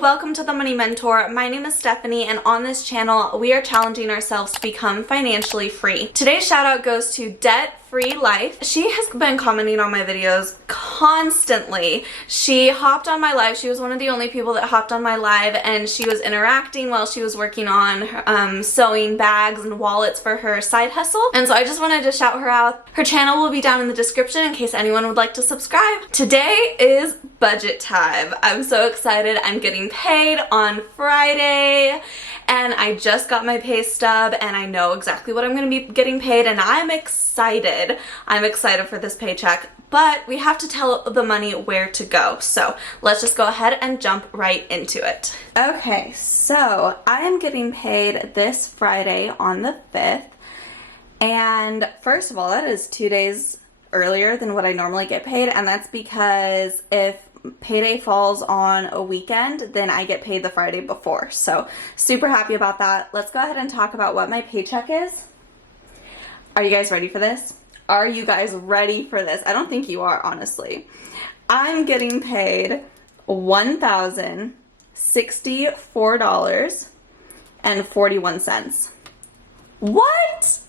welcome to The Money Mentor. My name is Stephanie, and on this channel we are challenging ourselves to become financially free. Today's shout out goes to Debt Free Life. She has been commenting on my videos constantly. She hopped on my live. She was one of the only people that hopped on my live, and she was interacting while she was working on sewing bags and wallets for her side hustle. And so I just wanted to shout her out. Her channel will be down in the description in case anyone would like to subscribe. Today is budget time. I'm so excited. I'm getting paid on Friday, and I just got my pay stub, and I know exactly what I'm going to be getting paid, and I'm excited. I'm excited for this paycheck, but we have to tell the money where to go. So let's just go ahead and jump right into it. Okay, so I am getting paid this Friday on the 5th, and first of all, that is 2 days earlier than what I normally get paid, and that's because if payday falls on a weekend, then I get paid the Friday before. So super happy about that. Let's go ahead and talk about what my paycheck is. Are you guys ready for this? Are you guys ready for this? I don't think you are, honestly. I'm getting paid $1,064.41. What?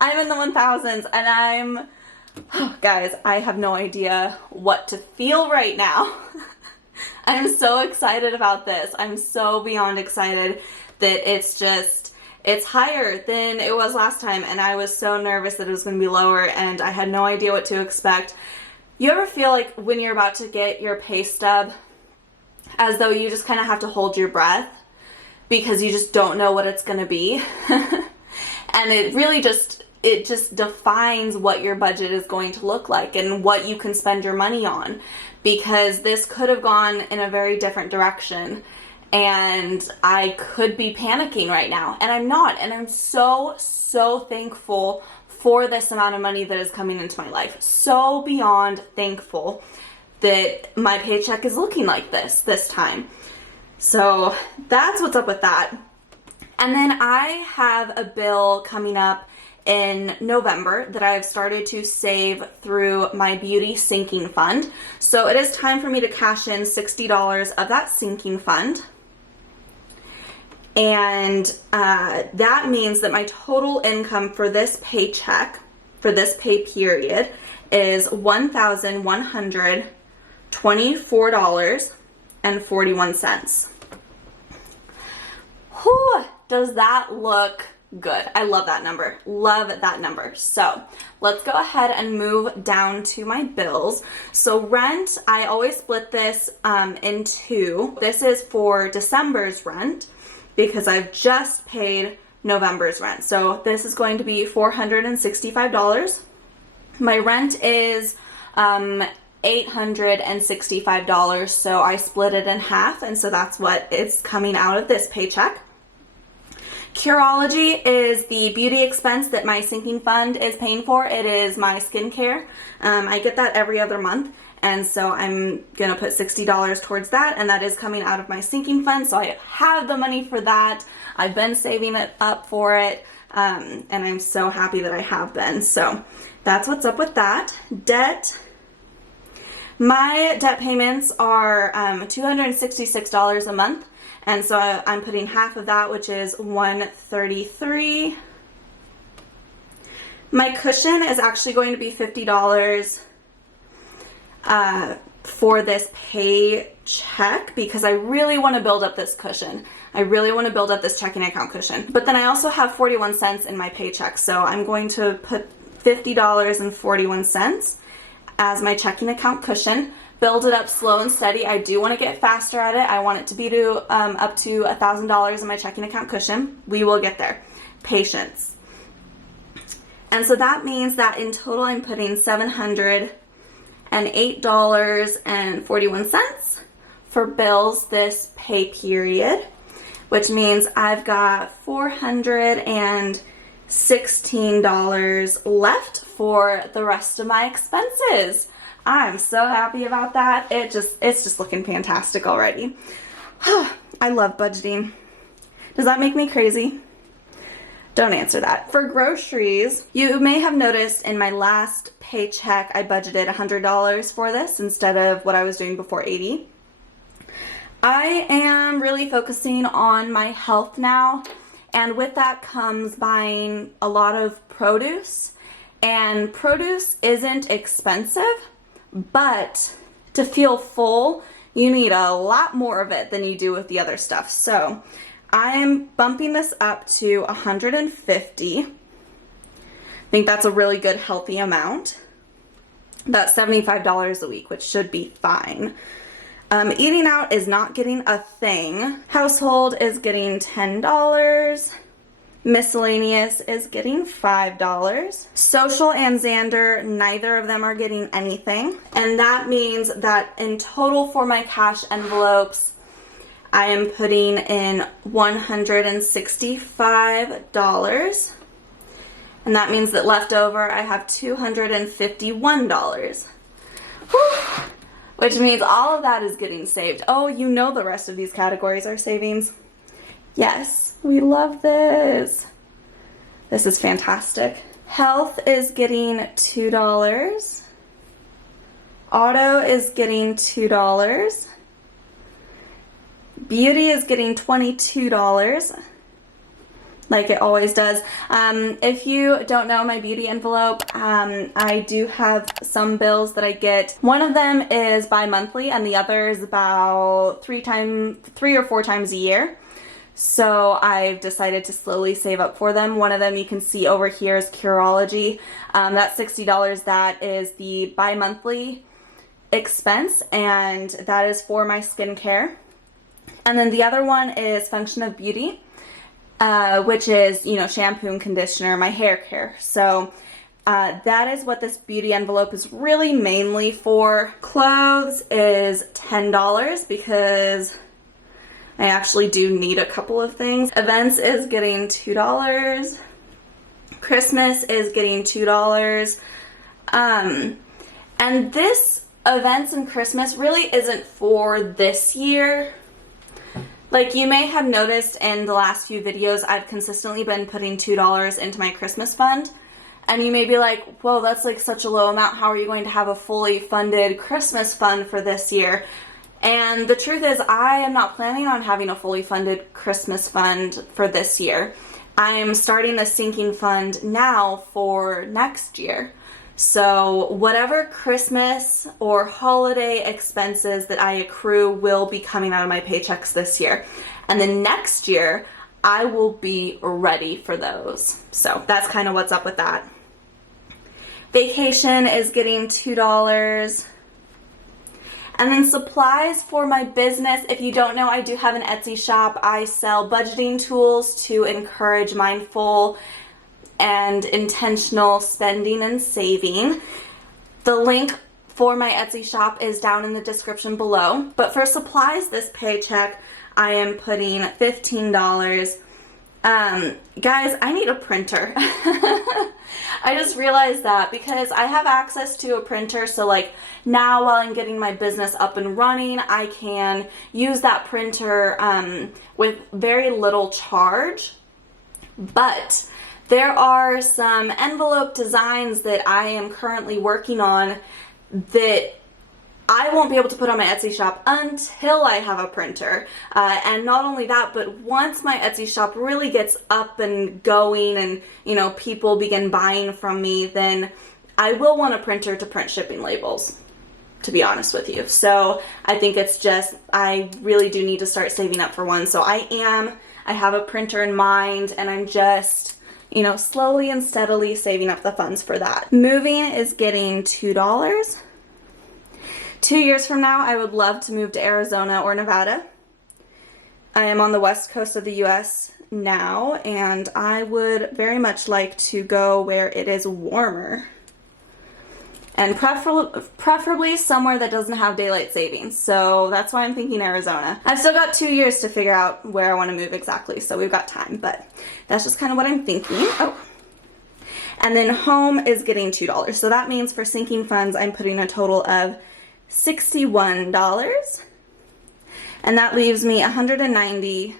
I'm in the 1000s, and I'm guys, I have no idea what to feel right now. I'm so excited about this. I'm so beyond excited that it's higher than it was last time, and I was so nervous that it was going to be lower, and I had no idea what to expect. You ever feel like when you're about to get your pay stub, as though you just kind of have to hold your breath because you just don't know what it's going to be? And it really just defines what your budget is going to look like and what you can spend your money on, because this could have gone in a very different direction, and I could be panicking right now, and I'm not, and I'm so thankful for this amount of money that is coming into my life. So beyond thankful that my paycheck is looking like this time. So that's what's up with that. And then I have a bill coming up in November that I've started to save through my beauty sinking fund. So it is time for me to cash in $60 of that sinking fund. And that means that my total income for this paycheck, for this pay period, is $1,124.41. Whew, does that look good? I love that number. Love that number. So let's go ahead and move down to my bills. So rent, I always split this in two. This is for December's rent because I've just paid November's rent. So this is going to be $465. My rent is $865, so I split it in half, and so that's what is coming out of this paycheck. Curology is the beauty expense that my sinking fund is paying for. It is my skincare. I get that every other month, and so I'm going to put $60 towards that, and that is coming out of my sinking fund, so I have the money for that. I've been saving it up for it, and I'm so happy that I have been. So that's what's up with that. Debt. My debt payments are $266 a month. And so I'm putting half of that, which is $133. My cushion is actually going to be $50 for this paycheck because I really want to build up this cushion. I really want to build up this checking account cushion. But then I also have 41 cents in my paycheck, so I'm going to put $50.41 as my checking account cushion. Build it up slow and steady. I do want to get faster at it. I want it to be up to $1,000 in my checking account cushion. We will get there. Patience. And so that means that in total I'm putting $708.41 for bills this pay period, which means I've got $416 left for the rest of my expenses. I'm so happy about that. It's just looking fantastic already. I love budgeting. Does that make me crazy? Don't answer that. For groceries, you may have noticed in my last paycheck, I budgeted $100 for this instead of what I was doing before, $80. I am really focusing on my health now, and with that comes buying a lot of produce. And produce isn't expensive, but to feel full, you need a lot more of it than you do with the other stuff. So I'm bumping this up to 150. I think that's a really good healthy amount. That's $75 a week, which should be fine. Eating out is not getting a thing. Household is getting $10. Miscellaneous is getting $5. Social and Xander, neither of them are getting anything. And that means that in total for my cash envelopes, I am putting in $165. And that means that left over, I have $251. Whew. Which means all of that is getting saved. Oh, you know the rest of these categories are savings. Yes, we love this. This is fantastic. Health is getting $2. Auto is getting $2. Beauty is getting $22. Like it always does. If you don't know my beauty envelope, I do have some bills that I get. One of them is bi-monthly and the other is about three or four times a year. So I've decided to slowly save up for them. One of them you can see over here is Curology. That's $60. That is the bi-monthly expense, and that is for my skincare. And then the other one is Function of Beauty, which is, you know, shampoo and conditioner, my hair care. So that is what this beauty envelope is really mainly for. Clothes is $10 because I actually do need a couple of things. Events is getting $2. Christmas is getting $2. And this events and Christmas really isn't for this year. Like you may have noticed in the last few videos, I've consistently been putting $2 into my Christmas fund. And you may be like, whoa, that's like such a low amount. How are you going to have a fully funded Christmas fund for this year? And the truth is, I am not planning on having a fully funded Christmas fund for this year. I am starting the sinking fund now for next year. So whatever Christmas or holiday expenses that I accrue will be coming out of my paychecks this year. And then next year, I will be ready for those. So that's kind of what's up with that. Vacation is getting $2. And then supplies for my business. If you don't know, I do have an Etsy shop. I sell budgeting tools to encourage mindful and intentional spending and saving. The link for my Etsy shop is down in the description below. But for supplies this paycheck, I am putting $15. Guys, I need a printer. I just realized that because I have access to a printer, so like now while I'm getting my business up and running, I can use that printer with very little charge. But there are some envelope designs that I am currently working on that I won't be able to put on my Etsy shop until I have a printer. And not only that, but once my Etsy shop really gets up and going and, you know, people begin buying from me, then I will want a printer to print shipping labels, to be honest with you. So I think it's just, I really do need to start saving up for one. So I have a printer in mind, and I'm just, you know, slowly and steadily saving up the funds for that. Moving is getting $2. 2 years from now, I would love to move to Arizona or Nevada. I am on the west coast of the US now, and I would very much like to go where it is warmer. And preferably somewhere that doesn't have daylight savings. So that's why I'm thinking Arizona. I've still got 2 years to figure out where I want to move exactly, so we've got time, but that's just kind of what I'm thinking. Oh. And then home is getting $2. So that means for sinking funds, I'm putting a total of $61, and that leaves me $190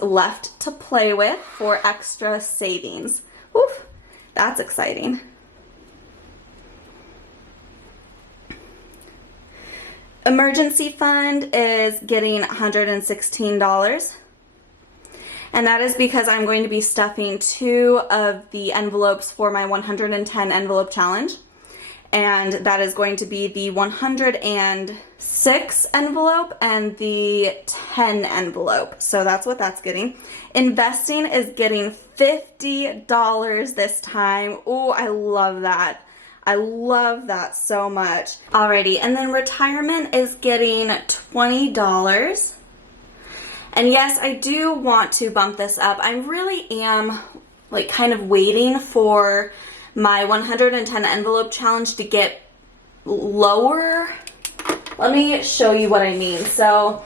left to play with for extra savings. Oof, that's exciting. Emergency fund is getting $116. And that is because I'm going to be stuffing 2 of the envelopes for my 110 envelope challenge. And that is going to be the 106 envelope and the 10 envelope. So that's what that's getting. Investing is getting $50 this time. Oh, I love that. I love that so much. Alrighty, and then retirement is getting $20. And yes, I do want to bump this up. I really am like kind of waiting for my 110 envelope challenge to get lower. Let me show you what I mean. So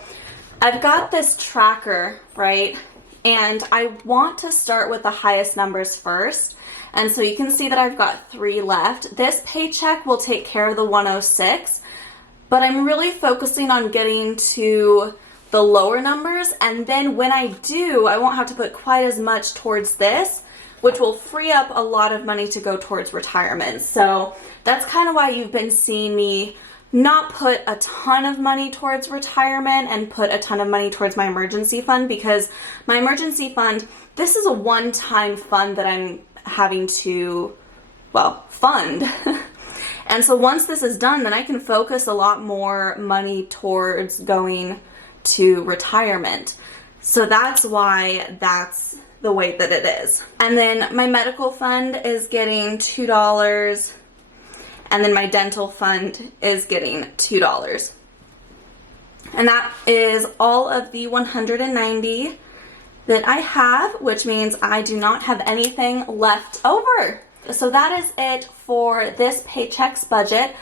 I've got this tracker, right? And I want to start with the highest numbers first. And so you can see that I've got 3 left. This paycheck will take care of the 106, but I'm really focusing on getting to the lower numbers. And then when I do, I won't have to put quite as much towards this, which will free up a lot of money to go towards retirement. So that's kind of why you've been seeing me not put a ton of money towards retirement and put a ton of money towards my emergency fund, because my emergency fund, this is a one-time fund that I'm having to, well, fund. And so once this is done, then I can focus a lot more money towards going to retirement. So that's why that's the way that it is. And then my medical fund is getting $2, and then my dental fund is getting $2. And that is all of the 190 that I have, which means I do not have anything left over. So that is it for this Paycheck's budget.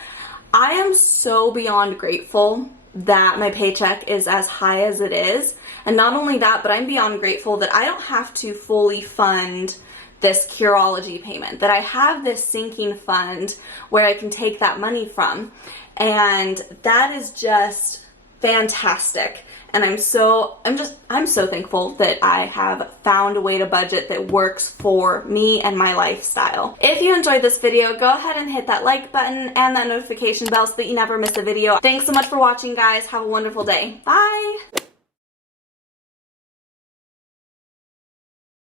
I am so beyond grateful that my paycheck is as high as it is. And not only that, but I'm beyond grateful that I don't have to fully fund this Curology payment, that I have this sinking fund where I can take that money from. And that is just fantastic. And I'm so thankful that I have found a way to budget that works for me and my lifestyle. If you enjoyed this video, go ahead and hit that like button and that notification bell so that you never miss a video. Thanks so much for watching, guys. Have a wonderful day. Bye!